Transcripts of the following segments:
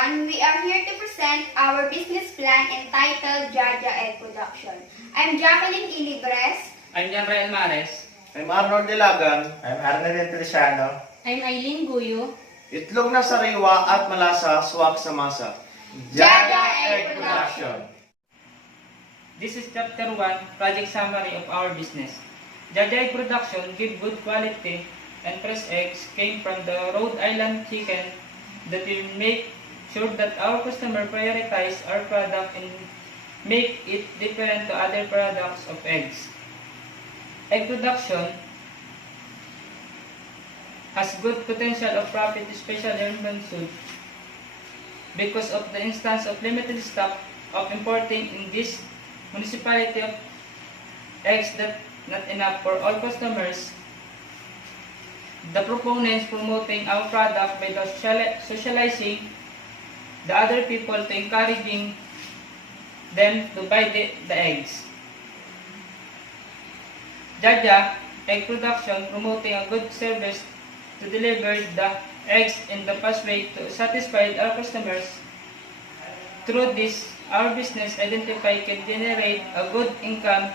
everyone. We are here to present our business plan entitled Jajaa Egg Production. I'm Jacqueline Ilibres. I'm Janrael Mares. I'm Arnold Delagan. I'm Arnel Feliciano. I'm Aileen Guyo. Itlog na sariwa at malasa, swak sa masa. Jajaa Egg Production. This is Chapter 1, Project Summary of our business. Jajaa Egg Production give good quality and fresh eggs came from the Rhode Island chicken that will make sure that our customer prioritize our product and make it different to other products of eggs. Egg production has good potential of profit, especially in Bansud, because of the instance of limited stock of importing in this municipality of eggs that not enough for all customers. The proponents promoting our product by socializing the other people to encouraging them to buy the eggs. Jajaa Egg Production promoting a good service to deliver the eggs in the fast way to satisfy our customers. Through this, our business identify can generate a good income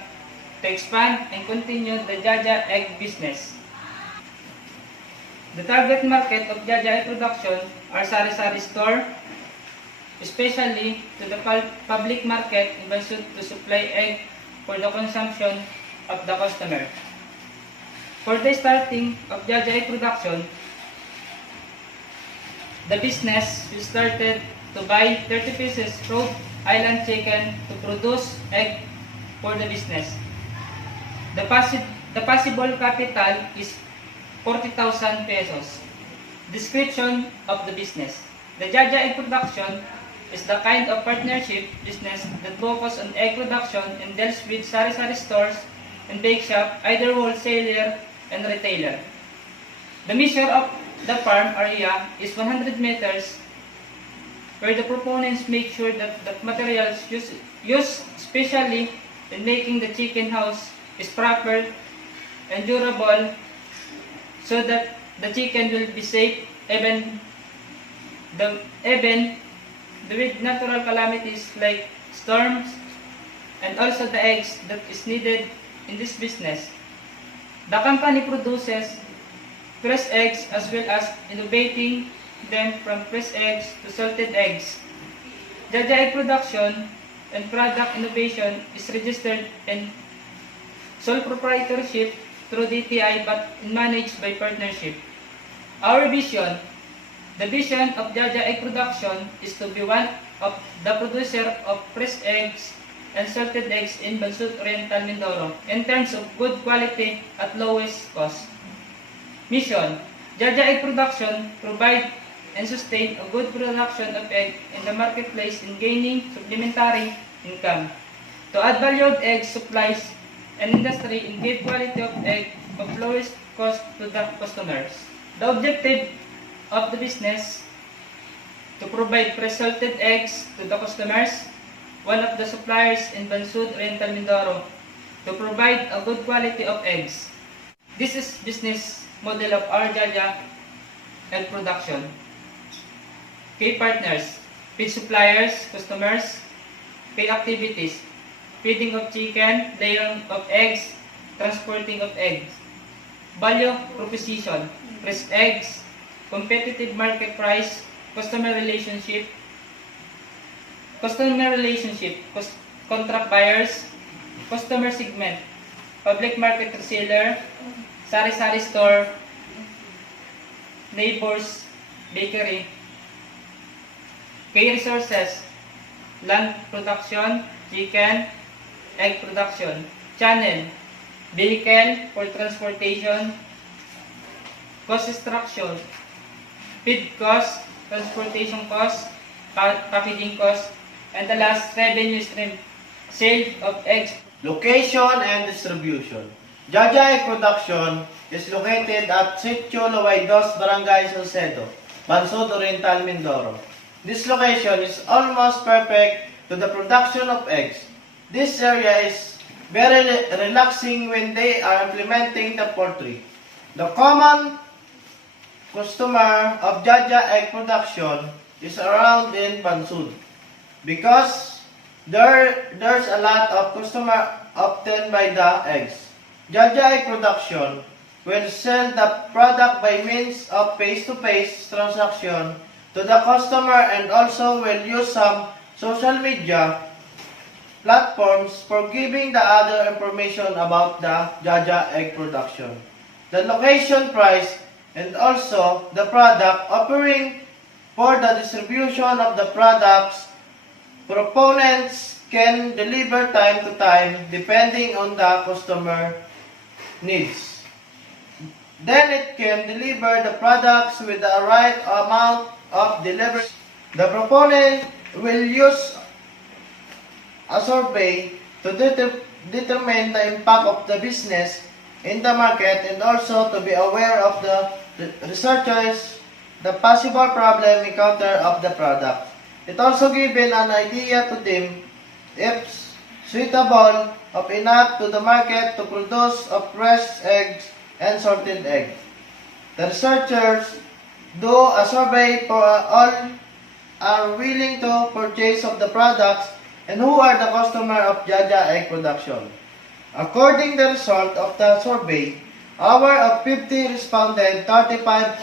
to expand and continue the Jajaa Egg business. The target market of Jajaa Egg Production are sari-sari store, especially to the public market in Bansud to supply egg for the consumption of the customer. For the starting of Jajaa Egg Production, the business started to buy 30 pieces Rhode Island chicken to produce egg for the business. The possible capital is 40,000 pesos. Description of the business. The Jajaa Egg Production is the kind of partnership business that focuses on egg production and deals with sari-sari stores and bake shop, either wholesaler and retailer. The measure of the farm area is 100 meters, where the proponents make sure that the materials used specially in making the chicken house is proper and durable, so that the chicken will be safe even with natural calamities like storms, and also the eggs that is needed in this business. The company produces fresh eggs as well as innovating them from fresh eggs to salted eggs. Jajaa Egg Production and product innovation is registered in sole proprietorship through DTI but managed by partnership. Our vision. The vision of Jajaa Egg Production is to be one of the producer of fresh eggs and salted eggs in Bansud Oriental, Mindoro in terms of good quality at lowest cost. Mission. Jajaa Egg Production provide and sustain a good production of egg in the marketplace in gaining supplementary income. To add valued egg supplies and industry in give quality of egg of lowest cost to the customers. The objective of the business to provide fresh salted eggs to the customers, one of the suppliers in Bansud Oriental, Mindoro, to provide a good quality of eggs. This is business model of our Jajaa Egg Production. Key partners, feed suppliers, customers, key activities, feeding of chicken, laying of eggs, transporting of eggs. Value proposition, fresh eggs, competitive market price, customer relationship, contract buyers, customer segment, public market reseller, sari-sari store, neighbors, bakery. Key resources, land production, chicken, egg production. Channel, vehicle for transportation, cost structure, feed cost, transportation cost, packaging cost, and the last, revenue stream, sale of eggs. Location and distribution. Jajaa Egg Production is located at Sitio Loaidos, Barangay Salcedo, Bansud Oriental, Mindoro. This location is almost perfect to the production of eggs. This area is very relaxing when they are implementing the poultry. The common customer of Jajaa Egg Production is around in Bansud because there's a lot of customer obtained by the eggs. Jajaa Egg Production will sell the product by means of face-to-face transaction to the customer and also will use some social media platforms for giving the other information about the Jajaa Egg Production. The location, price, and also the product offering for the distribution of the products. Proponents can deliver time to time depending on the customer needs. Then it can deliver the products with the right amount of delivery. The proponent will use a survey to determine the impact of the business in the market and also to be aware of the researchers, the possible problem encounter of the product. It also given an idea to them if suitable of enough to the market to produce of fresh eggs and sorted egg. The researchers do a survey for all are willing to purchase of the products and who are the customer of Jajaa Egg Production. According to the result of the survey, out of 50 responded, 35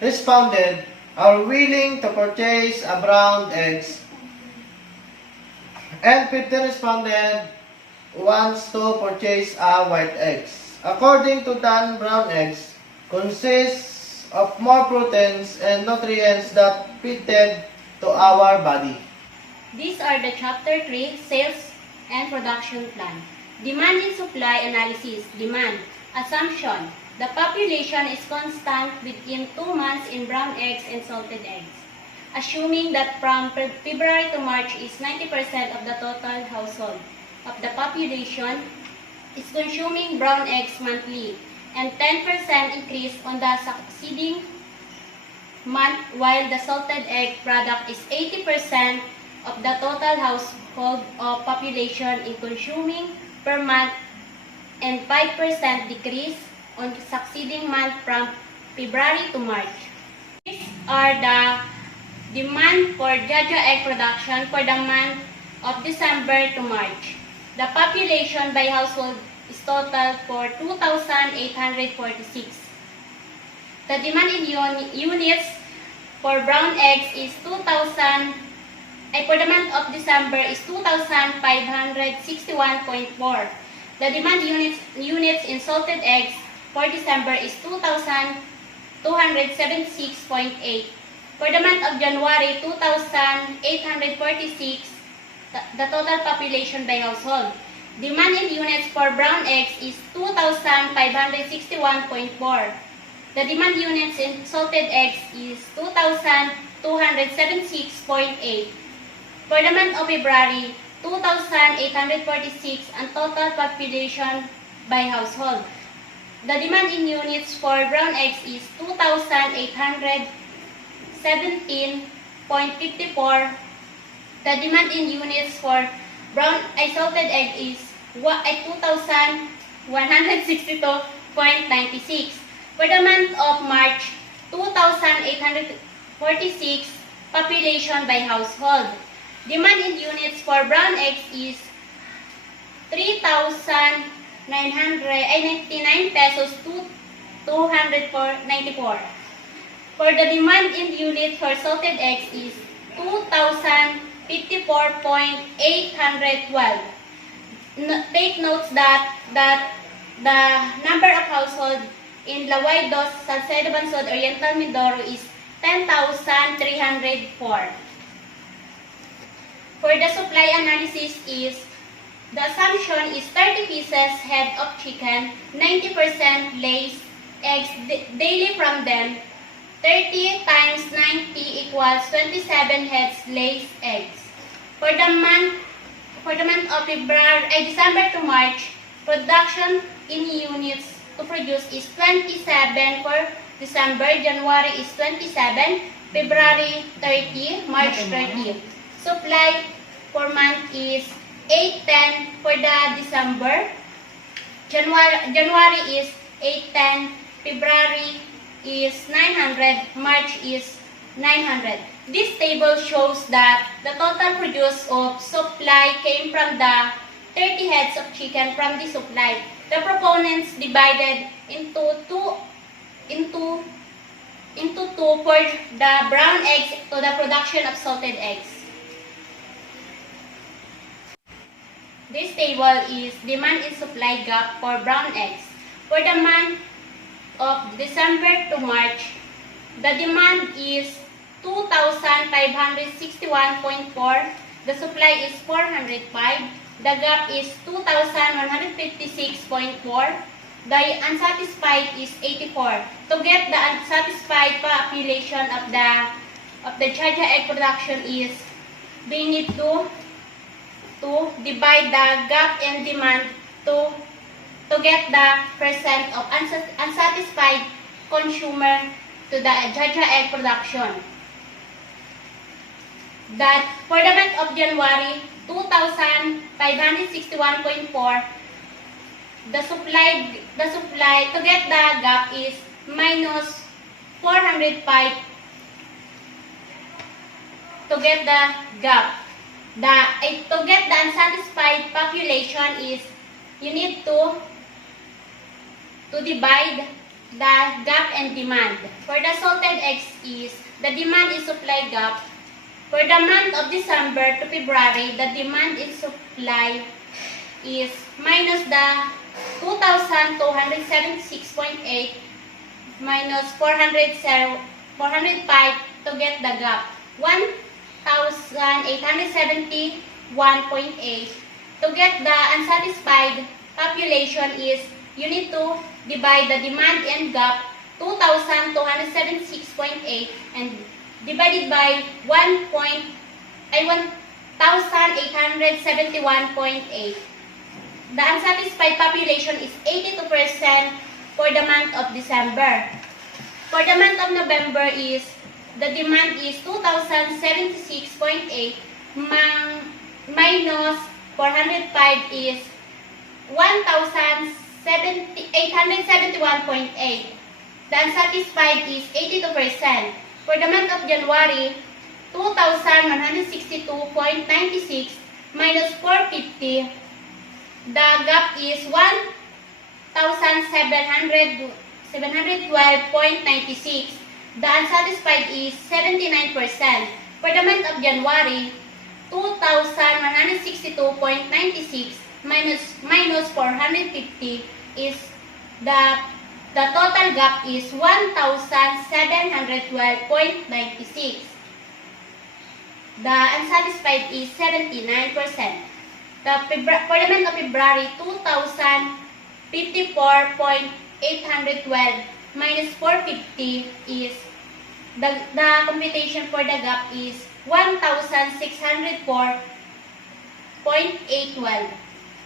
responded are willing to purchase a brown eggs and 50 responded wants to purchase a white eggs. According to Dan, brown eggs consists of more proteins and nutrients that fitted to our body. These are the Chapter 3 Sales and Production Plan. Demand and supply analysis. Demand. Assumption. The population is constant within 2 months in brown eggs and salted eggs. Assuming that from February to March is 90% of the total household of the population is consuming brown eggs monthly and 10% increase on the succeeding month while the salted egg product is 80% of the total household of population in consuming per month and 5% decrease on the succeeding month from February to March. These are the demand for Jajaa Egg Production for the month of December to March. The population by household is total for 2,846. The demand in units for brown eggs is 2,000. For the month of December is 2,561.4. The demand units in salted eggs for December is 2,276.8. For the month of January, 2,846, the total population by household. Demand in units for brown eggs is 2,561.4. The demand units in salted eggs is 2,276.8. For the month of February, 2,846 ang total population by household. The demand in units for brown eggs is 2,817.54. The demand in units for salted egg is 2,162.96. For the month of March, 2,846 population by household. Demand in units for brown eggs is 3,999 pesos to 294. For the demand in units for salted eggs is 2,054.812. Take notes that the number of households in Laway Dos, Salcedo Bansod, Oriental Mindoro is 10,304. For the supply analysis is, the assumption is 30 pieces head of chicken, 90% lays eggs daily from them. 30 times 90 equals 27 heads lays eggs. For the month of December to March, production in units to produce is 27 for December, January is 27, February 30, March 30. Supply for month is 810 for the December. January is 810, February is 900, March is 900. This table shows that the total produce of supply came from the 30 heads of chicken from the supply. The proponents divided into two for the brown eggs to the production of salted eggs. This table is demand and supply gap for brown eggs. For the month of December to March, the demand is 2,561.4, the supply is 405, the gap is 2,156.4, the unsatisfied is 84. To get the unsatisfied population of the Jajaa Egg Production is, we need to divide the gap and demand to get the percent of unsatisfied consumer to the Jajaa Egg Production. That for the month of January, 2,561.4, the supply to get the gap is minus 405 to get the gap. To get the unsatisfied population is, you need to divide the gap and demand. For the salted eggs is, the demand and supply gap. For the month of December to February, the demand and supply is minus the 2,276.8 minus 405 to get the gap. 1,871.8. To get the unsatisfied population is, you need to divide the demand and gap 2,276.8 and divided by 1,871.8. The unsatisfied population is 82% for the month of December. For the month of November is, the demand is 2,076.8 minus 405 is 1,871.8. The unsatisfied is 82%. For the month of January, 2,162.96 minus 450. The gap is 1,712.96. The unsatisfied is 79%. For the month of January, 2,162.96 minus 450 is the total gap is 1,712.96. The unsatisfied is 79%. For the month of February, 2,054.812 minus 450 is, the computation for the gap is 1,604.812.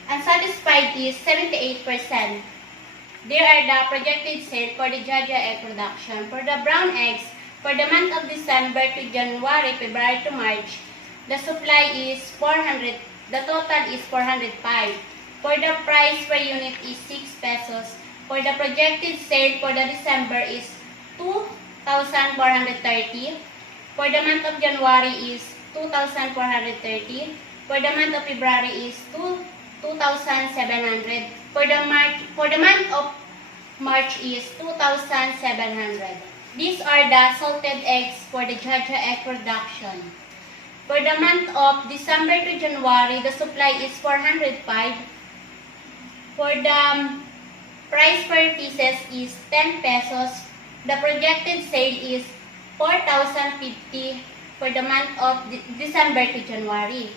Unsatisfied is 78%. There are the projected sales for the Jajaa Egg Production. For the brown eggs, for the month of December to January, February to March, the supply is 400, the total is 405. For the price per unit is 6 pesos. For the projected sale for the December is 2,430. For the month of January is 2,430. For the month of February is 2,700. For the month of March is 2,700. These are the salted eggs for the Jajaa Egg Production. For the month of December to January, the supply is 405. For the price per pieces is 10 pesos. The projected sale is 4,050 for the month of December to January.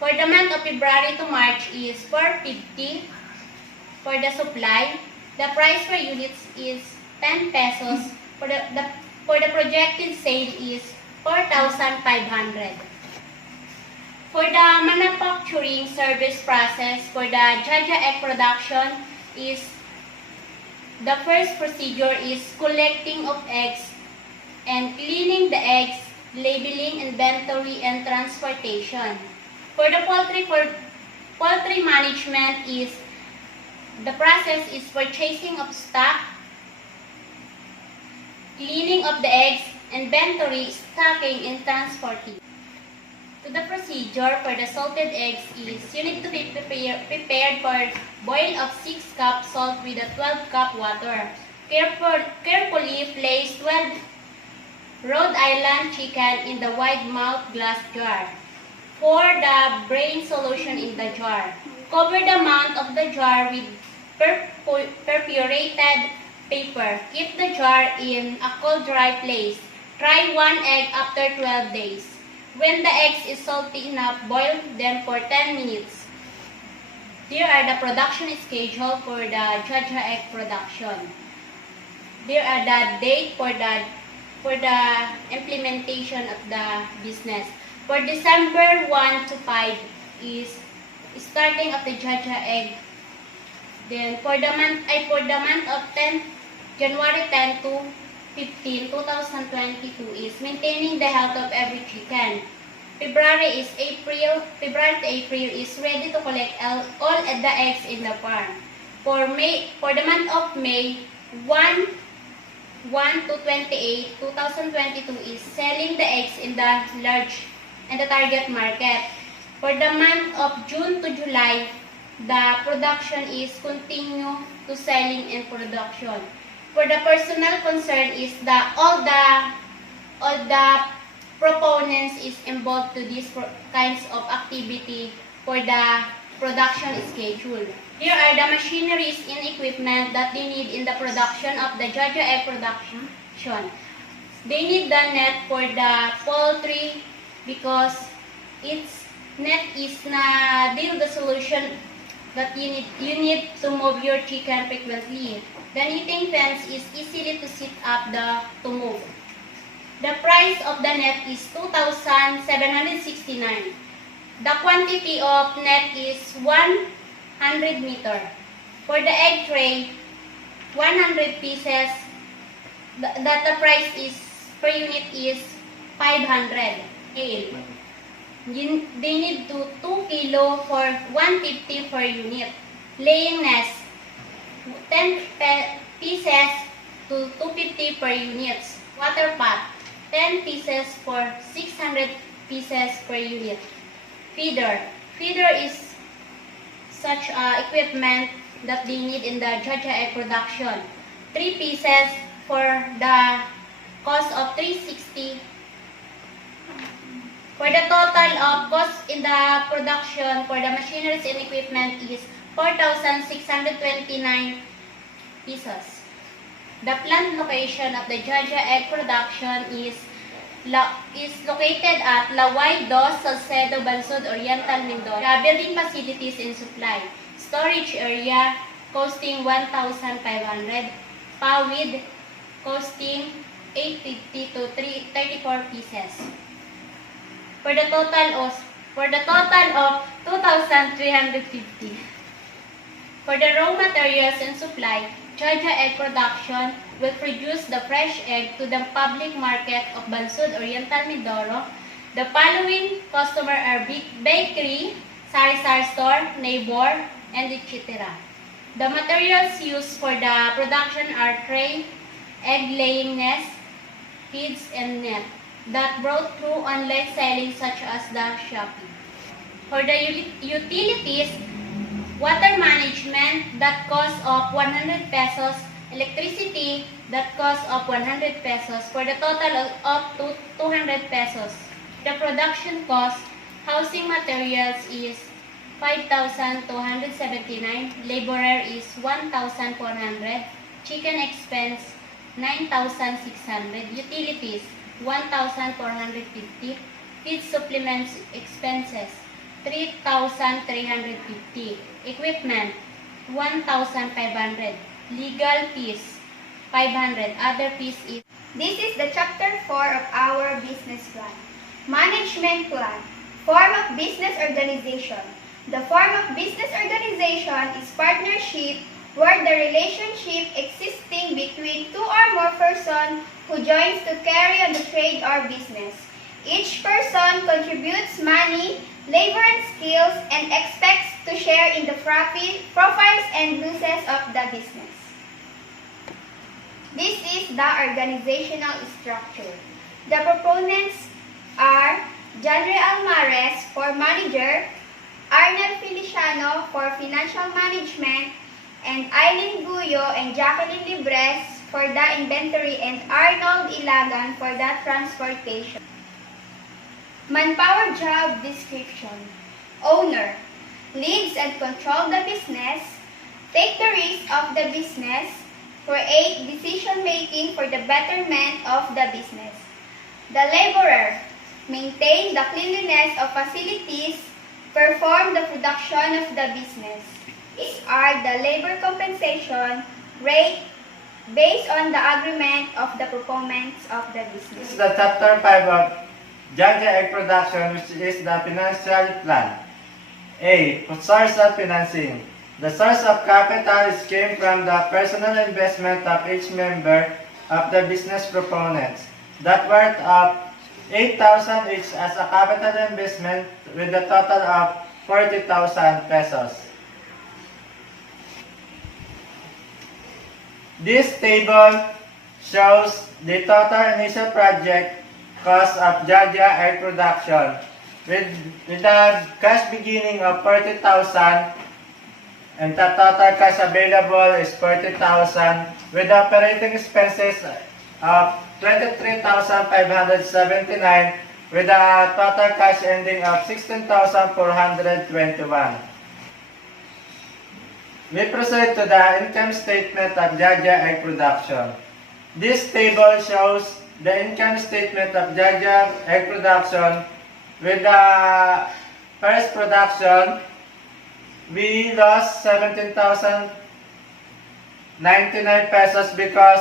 For the month of February to March is 450 for the supply. The price per units is 10 pesos. For the projected sale is 4,500. For the manufacturing service process for the Jajaa Egg Production is, the first procedure is collecting of eggs and cleaning the eggs, labeling, inventory, and transportation. For the poultry management is, the process is purchasing of stock, cleaning of the eggs, inventory, stocking, and transporting. To the procedure for the salted eggs is you need to be prepared for boil of 6 cup salt with a 12 cup water. Carefully place 12 Rhode Island chicken in the wide mouth glass jar. Pour the brain solution in the jar. Cover the mouth of the jar with perforated paper. Keep the jar in a cold dry place. Try 1 egg after 12 days. When the eggs is salty enough, boil them for 10 minutes. Here are the production schedule for the Jajaa Egg Production. There are the date for the implementation of the business. For December 1 to 5 is starting of the Jajaa Egg. Then for the month of January 10 to 15, 2022 is maintaining the health of every chicken. February to April is ready to collect all the eggs in the farm. For the month of May 1 to 28, 2022 is selling the eggs in the target market. For the month of June to July, the production is continue to selling in production. For the personal concern is all the proponents is involved to these kinds of activity for the production schedule. Here are the machineries and equipment that they need in the production of the Jajaa Egg Production. They need the net for the poultry because its net is the solution that you need to move your chicken frequently. The knitting fence is easily to set up to move. The price of the net is 2,769. The quantity of net is 100 meter. For the egg tray, 100 pieces. The price is per unit is 500. They need 2 kilo for 150 per unit. Laying nest, 10 pieces to 250 per unit. Water pot, 10 pieces for 600 pieces per unit. Feeder is such equipment that they need in the Jajaa Egg Production. 3 pieces for the cost of 360. For the total of cost in the production for the machineries and equipment is 4,629 pesos. The plant location of the Jajaa Egg Production is located at Laway 2, Salcedo, Bansod, Oriental, Mindoro. The building facilities and supply. Storage area costing 1,500. Pawid costing 850 to 34 pieces. For the total of 2,350. For the raw materials and supply, Jajaa Egg Production will produce the fresh egg to the public market of Bansod, Oriental, Mindoro. The following customer are bakery, sari-sari store, neighbor, and etc. The materials used for the production are tray, egg-laying nest, feeds, and net that brought through online selling such as the Shopee. For the utilities, water management that cost of 100 pesos, electricity that cost of 100 pesos for the total of 200 pesos. The production cost, housing materials is 5,279, laborer is 1,400, chicken expense 9,600, utilities 1,450, feed supplements expenses 3,350, equipment 1,500, legal fees 500, other fees is. This is the chapter 4 of our business plan. Management plan. Form of business organization. The form of business organization is partnership where the relationship existing between two or more persons who joins to carry on the trade or business. Each person contributes money, labor and skills and expects to share in the profits and losses of the business. This is the organizational structure. The proponents are Janre Almares for Manager, Arnel Feliciano for Financial Management, and Eileen Guyo and Jacqueline Libres for the Inventory and Arnold Ilagan for the Transportation. Manpower job description. Owner. Leads and control the business. Take the risk of the business. Create decision-making for the betterment of the business. The laborer. Maintain the cleanliness of facilities. Perform the production of the business. These are the labor compensation rate based on the agreement of the proponents of the This business. is the chapter 5 of Jajaa Egg Production, which is the financial plan. A. Source of financing. The source of capital is came from the personal investment of each member of the business proponents. That worth of 8,000 each as a capital investment with a total of 40,000 pesos. This table shows the total initial project cost of Jajaa Egg Production with a cash beginning of 40,000 and the total cash available is 40,000 with operating expenses of 23,579 with a total cash ending of 16,421. We proceed to the income statement of Jajaa Egg Production. This table shows the income statement of Jajaa Egg Production. With the first production, we lost 17,099 pesos because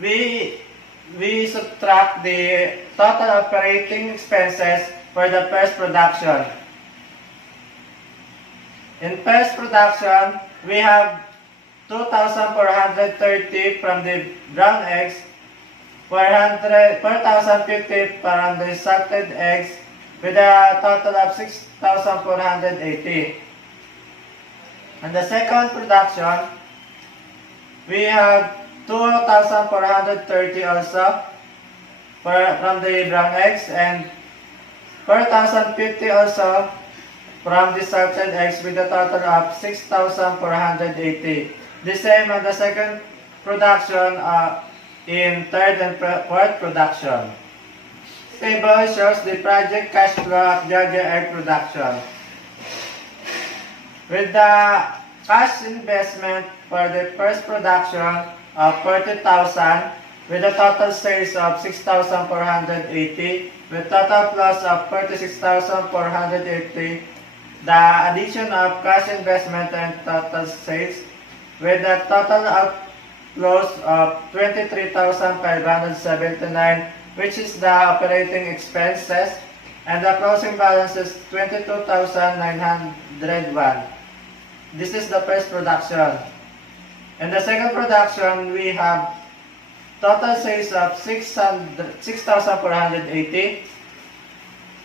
we subtract the total operating expenses for the first production. In first production, we have 2,430 from the brown eggs, 4,050 from the salted eggs, with a total of 6,480. And the second production, we have 2,430 also from the brown eggs and 4,050 also from the salted eggs with a total of 6,480. The same on the second production in third and fourth production. Table shows the project cash flow of Jajaa Egg Production. With the cash investment for the first production of 40,000 with a total sales of 6,480 with total loss of 46,480, the addition of cash investment and total sales with a total outflows of 23,579, which is the operating expenses, and the closing balance is 22,901. This is the first production. In the second production, we have total sales of 6,480,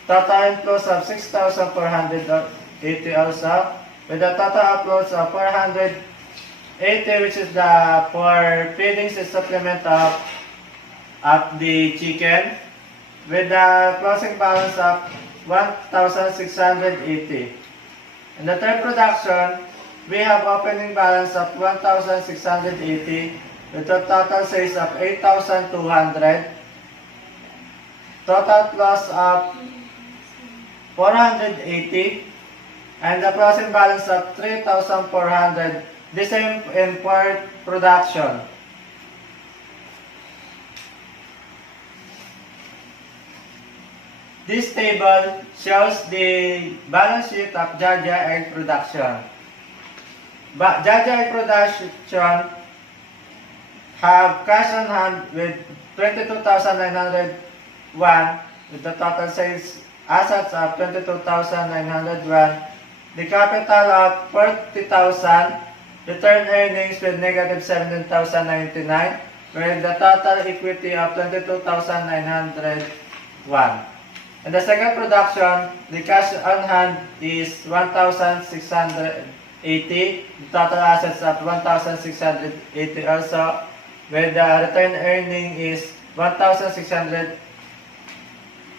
total inflows of 6,480 also, with a total outflows of 480, which is the for feedings and supplement of the chicken, with the closing balance of 1,680. In the third production, we have opening balance of 1,680 with a total sales of 8,200, total loss of 480, and the closing balance of 3,400. The same in fourth production. This table shows the balance sheet of Jajaa Egg Production. Jajaa Egg Production have cash on hand with 22,901 with the total sales assets of 22,901, the capital of 40,000, return earnings with negative 17,099 with the total equity of 22,901. In the second production, the cash on hand is 1,680, the total assets of 1,680 also, where the return earning is 1,600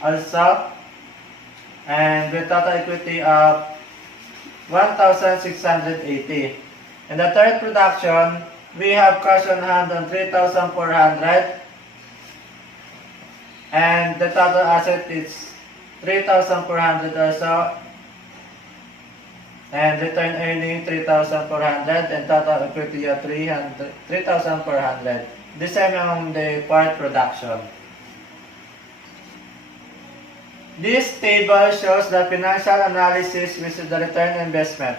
also, and with total equity of 1,680. In the third production, we have cash on hand on 3,400, and the total asset is 3,400 also, and return earning 3,400, and total equity of 3,400. The same on the fourth production. This table shows the financial analysis with the return on investment.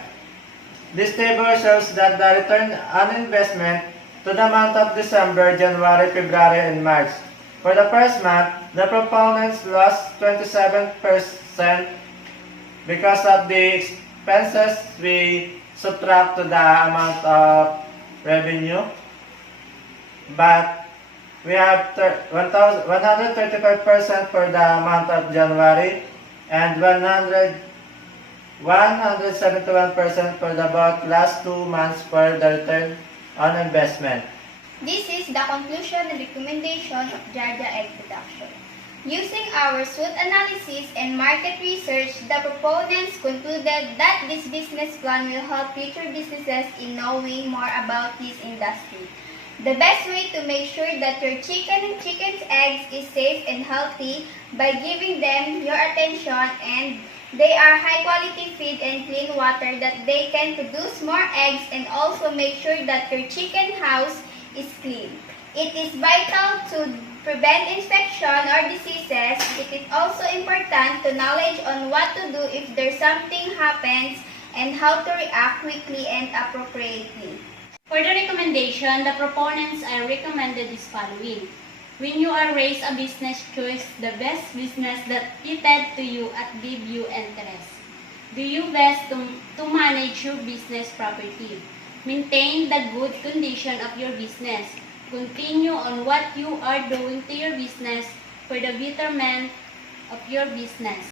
This table shows that the return on investment to the month of December, January, February, and March. For the first month, the proponents lost 27% because of the expenses we subtract to the amount of revenue. But we have 135% for the month of January and 171% for the both last 2 months for the return on investment. This is the conclusion and recommendation of Jajaa Egg Production. Using our SWOT analysis and market research, the proponents concluded that this business plan will help future businesses in knowing more about this industry. The best way to make sure that your chicken and chicken's eggs is safe and healthy by giving them your attention and they are high quality feed and clean water that they can produce more eggs and also make sure that your chicken house is clean. It is vital to prevent infection or diseases. It is also important to knowledge on what to do if there's something happens and how to react quickly and appropriately. For the recommendation, the proponents are recommended is following. When you are raised a business choice, the best business that fitted to you at give you interest. Do your best to manage your business properly. Maintain the good condition of your business. Continue on what you are doing to your business for the betterment of your business.